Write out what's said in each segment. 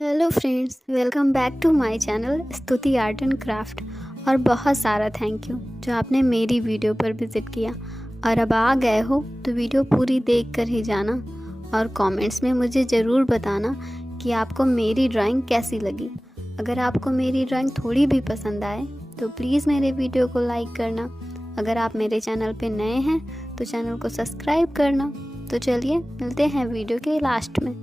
Hello friends, welcome back to my channel Stuti art and craft. और बहुत सारा thank you जो आपने मेरी वीडियो पर विज़िट किया। और अब आ गए हो तो वीडियो पूरी देख कर ही जाना और कमेंट्स में मुझे ज़रूर बताना कि आपको मेरी ड्राइंग कैसी लगी। अगर आपको मेरी ड्राइंग थोड़ी भी पसंद आए तो प्लीज़ मेरे वीडियो को लाइक करना। अगर आप मेरे चैनल पे नए हैं तो चैनल को सब्सक्राइब करना। तो चलिए मिलते हैं वीडियो के लास्ट में।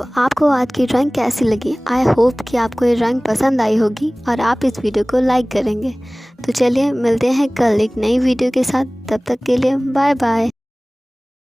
तो आपको आज की ड्राइंग कैसी लगी? आई होप कि आपको ये ड्राइंग पसंद आई होगी और आप इस वीडियो को लाइक करेंगे। तो चलिए मिलते हैं कल एक नई वीडियो के साथ। तब तक के लिए बाय बाय।